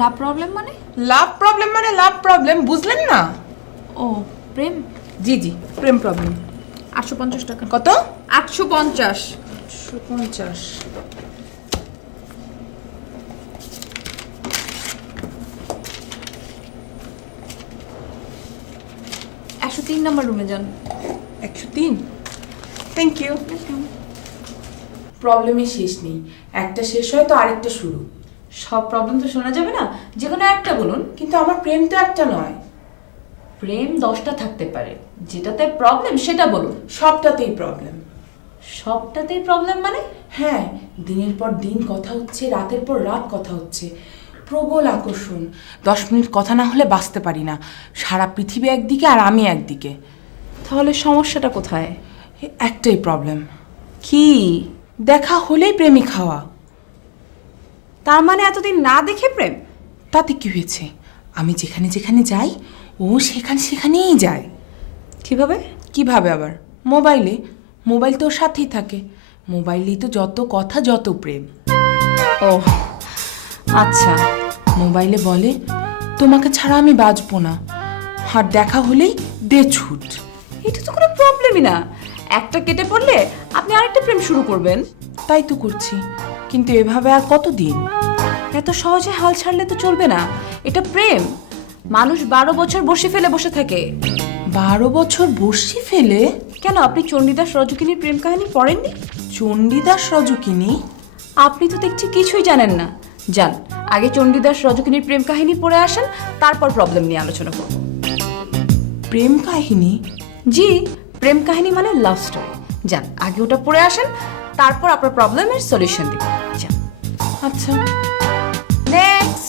Love problem মানে? Love problem মানে love problem বুঝলেন না? ও প্রেম? জি জি প্রেম প্রবলেম আটশো পঞ্চাশ টাকা। কত? আটশো পঞ্চাশ। একশো পঞ্চাশ। একশো তিন নম্বর রুমে যান। একশো তিন? থ্যাংক ইউ প্রবলেমের শেষ নেই। একটা শেষ হয় তো আরেকটা শুরু। সব প্রবলেম তো শোনা যাবে না। যে কোনো একটা বলুন কিন্তু আমার প্রেম তো একটা নয়। প্রেম দশটা থাকতে পারে। যেটাতে প্রবলেম সেটা বলুন। সবটাতেই প্রবলেম সবটাতেই প্রবলেম মানে? হ্যাঁ দিনের পর দিন কথা হচ্ছে রাতের পর রাত কথা হচ্ছে। প্রবল আকর্ষণ। দশ মিনিট কথা না হলে বাঁচতে পারি না। সারা পৃথিবী একদিকে আর আমি একদিকে। তাহলে সমস্যাটা কোথায়? একটাই প্রবলেম কি? দেখা হলেই প্রেমিক হওয়া। তার মানে এতদিন না দেখে প্রেম? তাতে কি হয়েছে? আমি যেখানে যেখানে যাই ও সেখানে সেখানেই যায়। কীভাবে? কীভাবে আবার? মোবাইলে। মোবাইল তো ওর সাথেই থাকে। মোবাইলেই তো যত কথা যত প্রেম। ও আচ্ছা। মোবাইলে বলে তোমাকে ছাড়া আমি বাঁচবো না। আর দেখা হলেই দে ছুট। এটা তো কোনো প্রবলেমই না। একটা কেটে পড়লে আপনি আরেকটা প্রেম শুরু করবেন। তাই তো করছি। কিন্তু এভাবে আর কতদিন? এত সহজে হাল ছাড়লে তো চলবে না। এটা প্রেম। মানুষ বারো বছর বসে ফেলে বসে থাকে। বারো বছর বসি ফেলে? কেন? আপনি চণ্ডীদাস রজকিনীর প্রেম কাহিনী পড়েননি? চণ্ডীদাস রজকিনী? আপনি তো দেখছি কিছুই জানেন না। যান আগে চণ্ডীদাস রজকিনীর প্রেম কাহিনী পড়ে আসেন তারপর প্রবলেম নিয়ে আলোচনা করব। প্রেম কাহিনী? জি প্রেম কাহিনী মানে লাভ স্টোরি যান আগে ওটা পড়ে আসেন তারপর আপনার প্রবলেমের সলিউশন দিব। যান। আচ্ছা। Podcast.